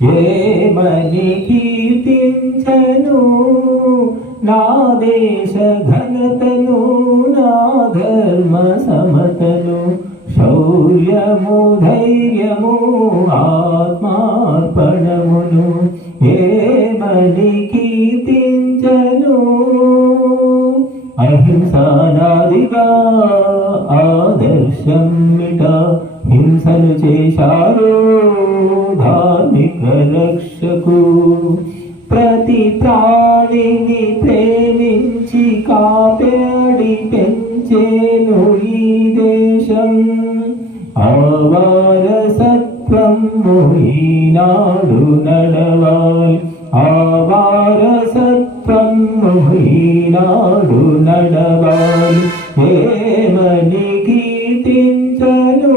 ఏమని కీర్తించను నా దేశ ఘనతను నా ధర్మ సమతను శౌర్యము ధైర్యము ఆత్మార్పణమును ఏమని కీర్తించను అహింసానాదిగా ఆదర్శం మిట హింసలు చేశారు. రక్షకు ప్రతి ప్రాణిని ప్రేమించి కాపాడి పెంచేను ఈ దేశం. ఆవార ఆవారసత్వము ఈనాడు నడవాలి. ఆవార ఆవారసత్వము ఈనాడు నడవాలి. ఏమని కీర్తించను?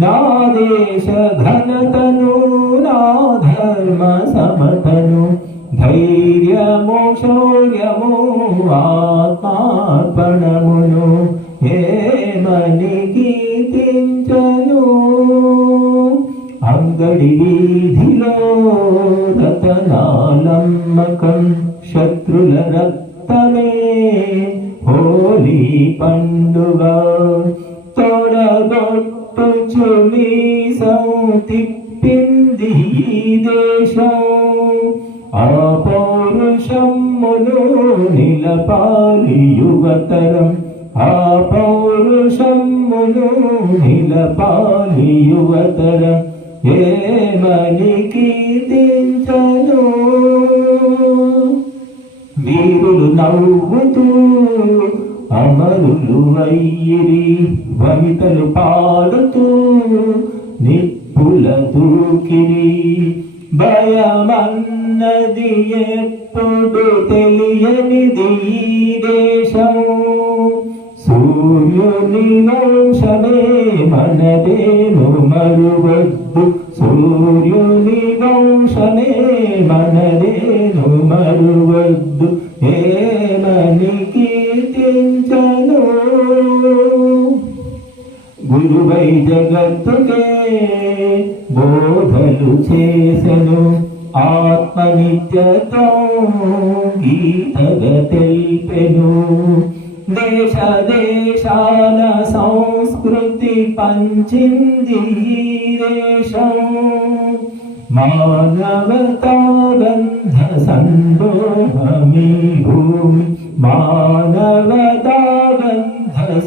నా దేశ ఘనతను నా ధర్మ సమతను ధైర్యము శౌర్యము ఆత్మార్పణమును ఏమని కీర్తించను అంగడి వీధిలో రతనాలమ్మకం శత్రుల రక్తమే హోలీ పండుగ. తిప్పింది ఈ దేశం. ఆ పౌరుషమ్మును నిలపాలి యువతరం ఆ పౌరుషమ్మును నిలపాలి యువతరం ఏమని కీర్తించను వీరులు నవ్వుతూ అమరులు అయ్యిరి వనితలు పాడుతూ నిత్య కుల దూకిరి భయమన్నది ఎప్పుడు తెలియనిది దేశము సూర్యుని వంశమే మనదేను మరువద్దు. సూర్యుని వంశమే మనదేను మరువద్దు. ఏమని కీర్తించను? గురువై జగత్తుకే బోధలు చేసెను. ఆత్మనిత్యతో గీతగా తెల్పెను. దేశ దేశాల సంస్కృతి పంచింది దేశం. మానవతా గంధ సందోహమి భూమి మానవతా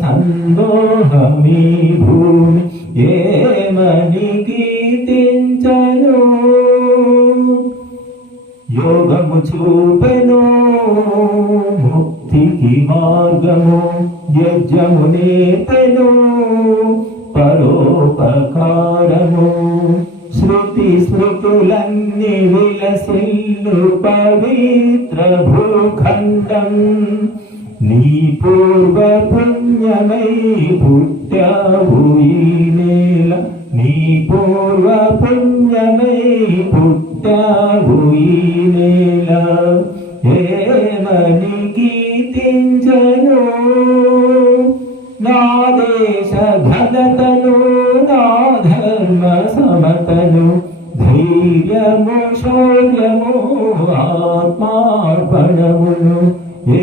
సందోహమీ కీర్తించను యోగము చూపెను. ముక్తికి మార్గము యజ్ఞము నేర్పెను పరోపకారము శృతి స్మృతులన్నీ విలసిల్లు పవిత్ర భూఖండం నీ పూర్వ పుణ్యమై పుట్టావు ఈ నేల. నీ పూర్వ పుణ్యమై పుట్టావు ఈ నేల. ఏమని కీర్తించను నా దేశ ఘనతను నా ధర్మ సమతను ధైర్యము శౌర్యము ఆత్మార్పణమును. ఏ